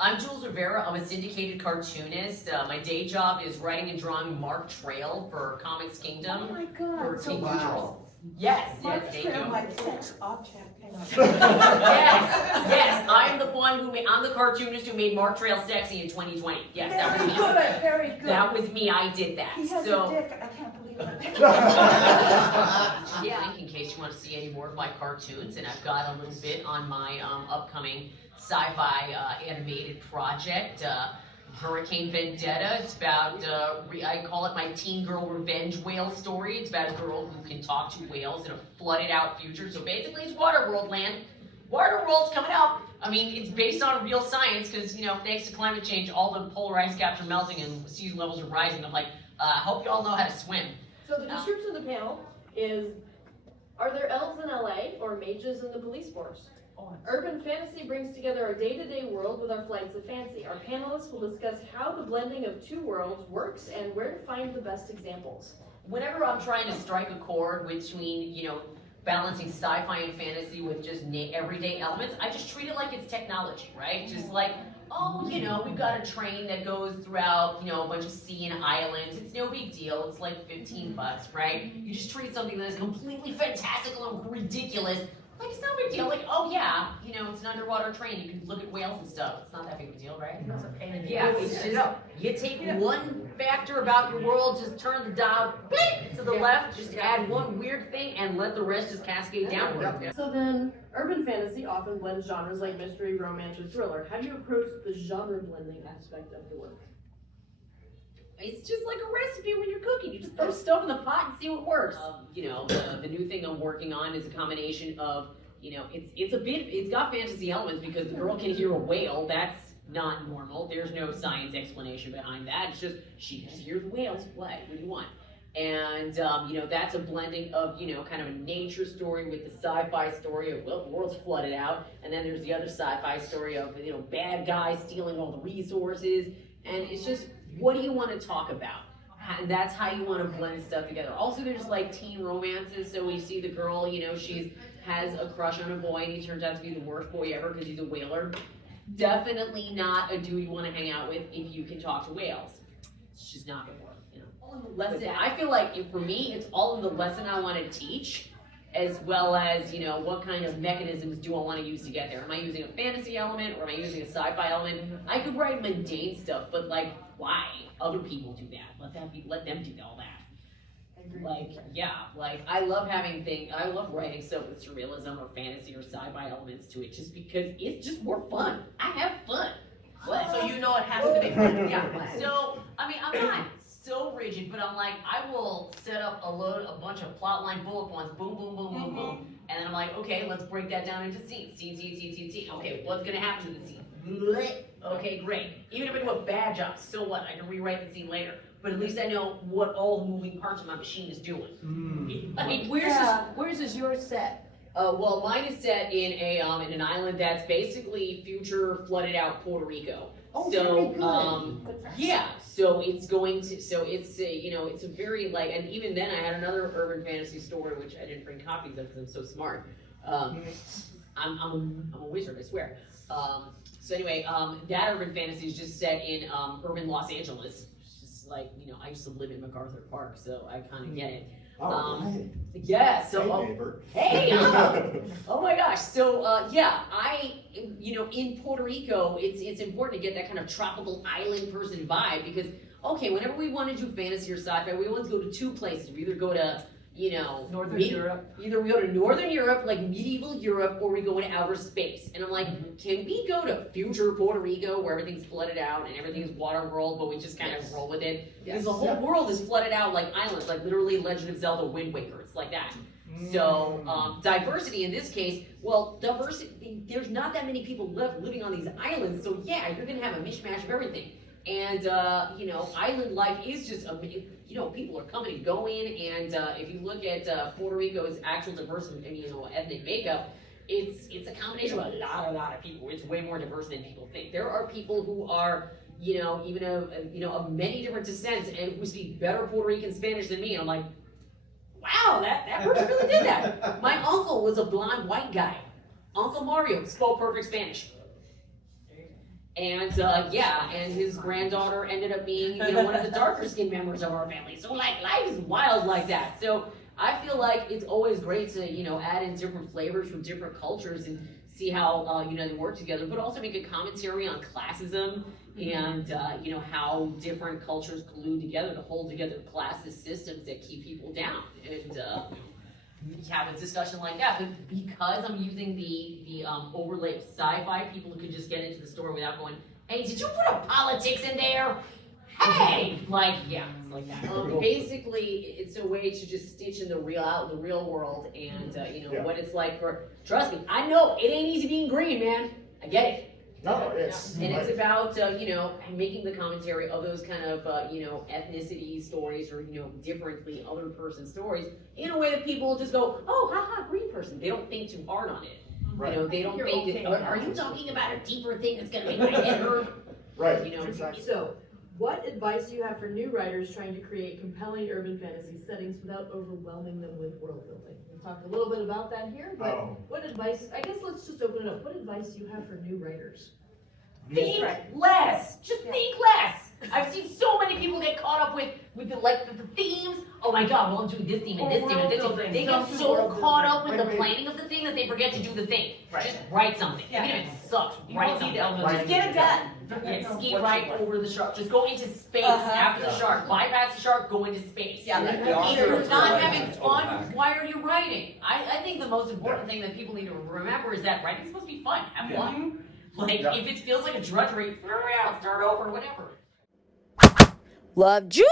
I'm Jules Rivera. I'm a syndicated cartoonist. My day job is writing and drawing Mark Trail for Comics Kingdom. Oh my God! For So Teen wow. Control. Yes, Mark yes, thank Trail, you. my sex object. Yes, I'm the one who made, I'm the cartoonist who made Mark Trail sexy in 2020. Yes, that was me. Very good. That was me, I did that. He has So, a dick, I can't believe it. yeah, in case you want to see any more of my cartoons, and I've got a little bit on my upcoming sci-fi animated project, Hurricane Vendetta. It's about, I call it my teen girl revenge whale story. It's about a girl who can talk to whales in a flooded out future. So basically it's Waterworld land. Waterworld's coming up. I mean, it's based on real science because, you know, thanks to climate change, all the polar ice caps are melting and sea levels are rising. I'm like, I hope you all know how to swim. So the description of the panel is, are there elves in LA or mages in the police force? Urban fantasy brings together our day-to-day world with our flights of fancy. Our panelists will discuss how the blending of two worlds works and where to find the best examples. Whenever I'm trying to strike a chord between, you know, balancing sci-fi and fantasy with just everyday elements, I just treat it like it's technology, right? Just like, oh, you know, we've got a train that goes throughout, you know, a bunch of sea and islands. It's no big deal. It's like $15, right? You just treat something that is completely fantastical and ridiculous like it's not a big deal. Like, oh yeah, you know, it's an underwater train. You can look at whales and stuff. It's not that big of a deal, right? It's a pain in the Yeah, ass. it's just, you take one factor about your world, just turn the dial bleep, to the left, just add one weird thing, and let the rest just cascade downward. So then, urban fantasy often blends genres like mystery, romance, or thriller. How do you approach the genre blending aspect of your work? It's just like a recipe when you're cooking. You just throw stuff in the pot and see what works. You know, the new thing I'm working on is a combination of, you know, it's got fantasy elements because the girl can hear a whale. That's not normal. There's no science explanation behind that. It's just, she just hears whales. What do you want? And, you know, that's a blending of, you know, kind of a nature story with the sci-fi story of, well, the world's flooded out. And then there's the other sci-fi story of, you know, bad guys stealing all the resources. And it's just, what do you want to talk about? And that's how you want to blend stuff together. Also, there's like teen romances. So we see the girl, you know, has a crush on a boy and he turns out to be the worst boy ever because he's a whaler. Definitely not a dude you want to hang out with if you can talk to whales. It's just not going to work, you know. All in the lesson. I feel like for me, it's all in the lesson I want to teach, as well as, you know, what kind of mechanisms do I want to use to get there? Am I using a fantasy element or am I using a sci-fi element? I could write mundane stuff, but like, why? Other people do that. Let them do all that. Like, yeah, like I love writing stuff with surrealism or fantasy or sci-fi elements to it just because it's just more fun. I have fun. What? So you know it has to be fun. Yeah. So, I mean, I'm not so rigid, but I'm like, I will set up a bunch of plotline bullet points, boom, boom, boom, boom, boom. And then I'm like, okay, let's break that down into scenes. Scene. Okay, what's gonna happen to the scene? Blech. Okay, great. Even if I do a bad job, so what? I can rewrite the scene later. But at least I know what all the moving parts of my machine is doing. I mean, Where's is yours set? well, mine is set in an island that's basically future flooded out Puerto Rico. Oh, so, very good. yeah, so it's going to, so it's a, you know, it's a very like, and even then I had another urban fantasy story, which I didn't bring copies of because I'm so smart. I'm a wizard, I swear. So anyway, that urban fantasy is just set in urban Los Angeles. It's just like, you know, I used to live in MacArthur Park, so I kind of get it. Yeah, so, hey, oh my gosh, so, yeah, you know, in Puerto Rico, it's important to get that kind of tropical island person vibe because, okay, whenever we want to do fantasy or sci-fi, we always go to two places. We either go to, you know, Northern Europe. Either we go to Northern Europe, like medieval Europe, or we go into outer space. And I'm like, can we go to future Puerto Rico where everything's flooded out and everything's water world, but we just kind of roll with it? Because the whole world is flooded out like islands, like literally Legend of Zelda Wind Waker. It's like that. So diversity in this case, well, diversity, there's not that many people living on these islands, so yeah, you're gonna have a mishmash of everything. And, you know, island life is just, you know, people are coming and going, and if you look at Puerto Rico's actual diversity, I mean, you know, ethnic makeup, it's a combination of a lot of people. It's way more diverse than people think. There are people who are, you know, even of many different descents and who speak better Puerto Rican Spanish than me, and I'm like, wow, that person really did that. My uncle was a blonde white guy. Uncle Mario spoke perfect Spanish. And and his granddaughter ended up being, one of the darker skinned members of our family. So like life is wild like that. So I feel like it's always great to, add in different flavors from different cultures and see how, they work together, but also make a commentary on classism and, how different cultures glue together to hold together classist systems that keep people down. And, have a discussion like that, but because I'm using the overlay of sci-fi, people could just get into the story without going, hey, did you put a politics in there? Hey! It's like that. Basically, it's a way to just stitch in the real world and, what it's like trust me, I know, it ain't easy being green, man. I get it. No, it's. And it's about, making the commentary of those kind of, ethnicity stories or, differently other person stories in a way that people just go, oh, haha, green person. They don't think too hard on it. Right. They don't think, are you talking about a deeper thing that's going to make my head hurt? Right, Exactly. So, what advice do you have for new writers trying to create compelling urban fantasy settings without overwhelming them with world building? We talked a little bit about that here, but what advice, I guess let's just open it up. What advice do you have for new writers? Think less. Just think less. I've seen so many people get caught up with the themes. Oh my God, well I'm doing this theme and this theme and this theme. They get so caught up with the planning of the thing that they forget to do the thing. Right. Just write something. Yeah. Even if it sucks, write something. Just get it done. Yeah, ski right over the shark. Just go into space after the shark. Bypass the shark, go into space. Yeah, If you're not having fun, why are you writing? I think the most important thing that people need to remember is that writing's supposed to be fun. Have fun. Like, if it feels like a drudgery, throw it out, start over, whatever. Love, Jules!